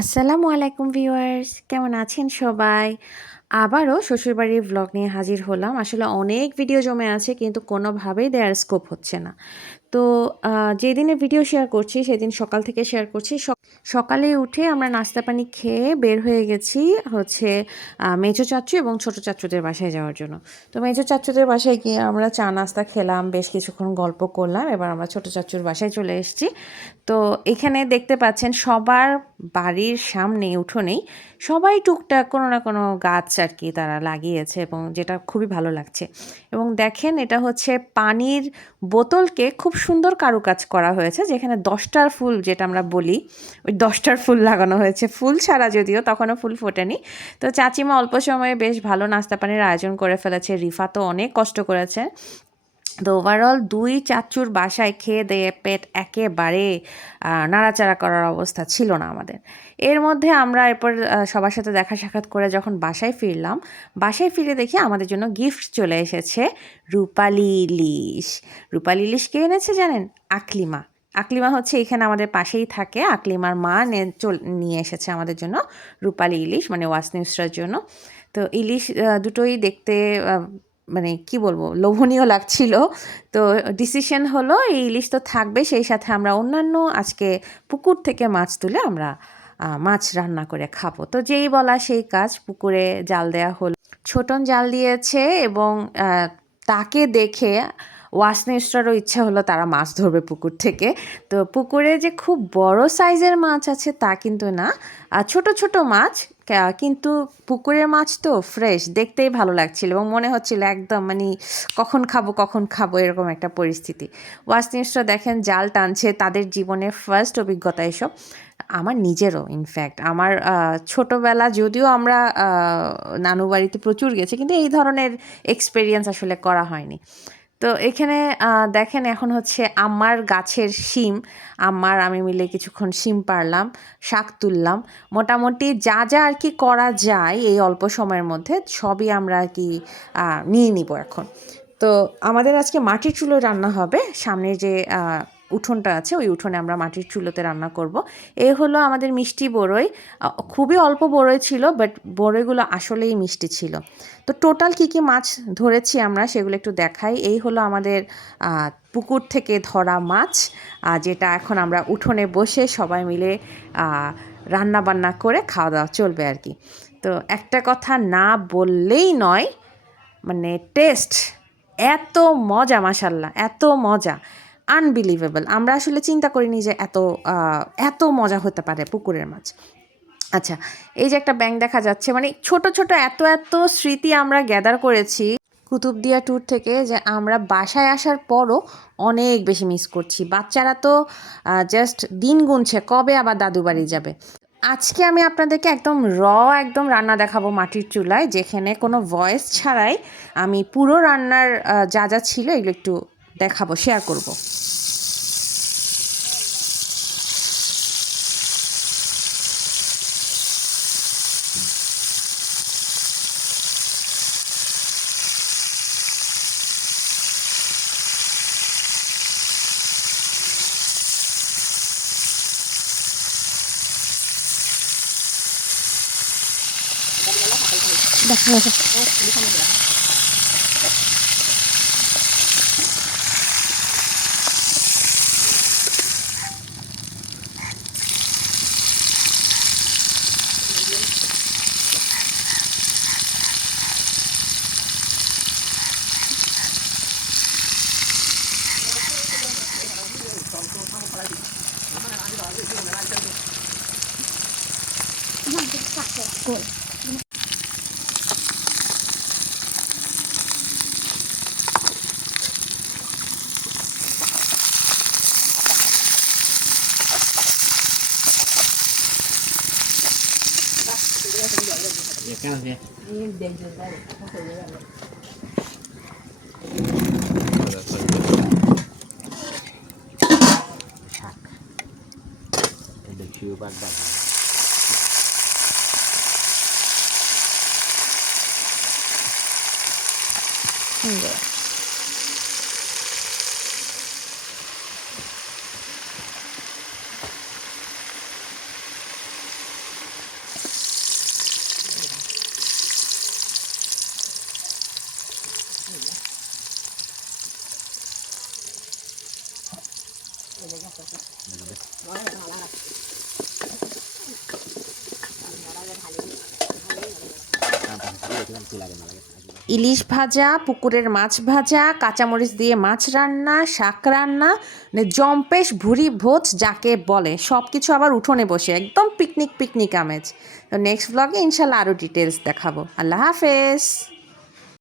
আসসালামু আলাইকুম ভিউয়ার্স, কেমন আছেন সবাই? আবারও শ্বশুরবাড়ির ব্লগ নিয়ে হাজির হলাম। আসলে অনেক ভিডিও জমে আছে, কিন্তু কোনোভাবেই দেয়ার স্কোপ হচ্ছে না। তো যেদিনে ভিডিও শেয়ার করছি, সেদিন সকাল থেকে শেয়ার করছি। সক- সকালে উঠে আমরা নাস্তা পানি খেয়ে বের হয়ে গেছি হচ্ছে মেজো চাচু এবং ছোট চাচুদের বাসায় যাওয়ার জন্য। তো মেজো চাচুদের বাসায় গিয়ে আমরা চা নাস্তা খেলাম, বেশ কিছুক্ষণ গল্প করলাম, এবার আমরা ছোট চাচুর বাসায় চলে এসেছি। তো এখানে দেখতে পাচ্ছেন সবার বাড়ির সামনে উঠোনেই সবাই টুকটাক কোনো না কোনো গাছ আর কি তারা লাগিয়েছে এবং যেটা খুবই ভালো লাগছে। এবং দেখেন এটা হচ্ছে পানির বোতলকে খুব সুন্দর কারুকাজ করা হয়েছে, যেখানে দশটার ফুল যেটা আমরা বলি, ওই দশটার ফুল লাগানো হয়েছে। ফুল ছাড়া যদিও তখনও ফুল ফোটেনি। তো চাচিমা অল্প সময়ে বেশ ভালো নাস্তা পানির আয়োজন করে ফেলেছে। রিফা তো অনেক কষ্ট করেছে। তো ওভারঅল দুই চাচুর বাসায় খেয়ে দিয়ে পেট একেবারে নাড়াচাড়া করার অবস্থা ছিল না আমাদের। এর মধ্যে আমরা এরপর সবার সাথে দেখা সাক্ষাৎ করে যখন বাসায় ফিরলাম, বাসায় ফিরে দেখি আমাদের জন্য গিফট চলে এসেছে রূপালি ইলিশ। রূপালি ইলিশ কে এনেছে জানেন? আকলিমা। আকলিমা হচ্ছে এখানে আমাদের পাশেই থাকে। আকলিমার মা নিয়ে এসেছে আমাদের জন্য রূপালি ইলিশ মানে ওয়াস নিউজটার জন্য। তো ইলিশ দুটোই দেখতে মানে কি বলব, লোভনীয় লাগছিল। তো ডিসিশন হলো এই ইলিশ তো থাকবে, সেই সাথে আমরা অন্যান্য আজকে পুকুর থেকে মাছ তুলে আমরা মাছ রান্না করে খাব। তো যেই বলা সেই কাজ, পুকুরে জাল দেয়া হলো। ছোটন জাল দিয়েছে এবং তাকে দেখে ওয়াসনেস্টারও ইচ্ছা হলো তারা মাছ ধরবে পুকুর থেকে। তো পুকুরে যে খুব বড় সাইজের মাছ আছে তা কিন্তু না। ছোট ছোট মাছ কিন্তু পুকুরের মাছ তো ফ্রেশ দেখতেই ভালো লাগছিল এবং মনে হচ্ছিল একদম মানে কখন খাব কখন খাব, এরকম একটা পরিস্থিতি। ওয়াসনিউজটা দেখেন, জাল টানছে তাদের জীবনের ফার্স্ট অভিজ্ঞতা এসব। আমার নিজেরও ইনফ্যাক্ট আমার ছোটবেলা যদিও আমরা নানু বাড়িতে প্রচুর গেছি, কিন্তু এই ধরনের এক্সপেরিয়েন্স আসলে করা হয়নি। তো এখানে দেখেন এখন হচ্ছে আমার গাছের শিম, আমার আমি মিলে কিছুক্ষণ শিম পারলাম শাক তুললাম। মোটামুটি যা যা আর কি করা যায় এই অল্প সময়ের মধ্যে সবই আমরা আর কি নিয়ে নিব এখন। তো আমাদের আজকে মাটির চুলো রান্না হবে। সামনে যে উঠোনটা আছে, ওই উঠোনে আমরা মাটির চুলোতে রান্না করব। এই হলো আমাদের মিষ্টি বড়ই। খুবই অল্প বড়ই ছিল বাট বড়ইগুলো আসলেই মিষ্টি ছিল। তো টোটাল কি কি মাছ ধরেছি আমরা সেগুলো একটু দেখাই। এই হলো আমাদের পুকুর থেকে ধরা মাছ যেটা এখন আমরা উঠোনে বসে সবাই মিলে রান্না বান্না করে খাওয়া দাওয়া চলবে আর কি। তো একটা কথা না বললেই নয় মানে টেস্ট এত মজা মাসাল্লাহ এত মজা। আনবিলিভেবল আমরা আসলে চিন্তা করিনি যে এত এত মজা হতে পারে পুকুরের মাছ। আচ্ছা এই যে একটা ব্যাংক দেখা যাচ্ছে মানে ছোট ছোট, এত এত স্মৃতি আমরা গ্যাদার করেছি কুতুবদিয়া ট্যুর থেকে যে আমরা বাসায় আসার পরও অনেক বেশি মিস করছি। বাচ্চারা তো জাস্ট দিন গুনছে, কবে আবার দাদু বাড়ি যাবে? আজকে আমি আপনাদেরকে একদম র, একদম রান্না দেখাবো মাটির চুলায়, যেখানে কোনো ভয়েস ছাড়াই আমি পুরো রান্নার যা যা ছিল এগুলো একটু দেখাবো শেয়ার করব। Ya, kan, ya. Ini dia juga, ya. Aku sudah jalan. được chưa ban đầu Không ইলিশ ভাজা, পুকুরের মাছ ভাজা, কাঁচামরিচ দিয়ে মাছ রান্না, শাক রান্না মানে জম্পেশ ভুরি ভোজ, যাকে বলে সব কিছু আবার উঠোনে বসে, একদম পিকনিক পিকনিক আমেজ। তো নেক্সট ব্লগে ইনশাল্লাহ আরও ডিটেলস দেখাবো। আল্লাহ হাফেজ।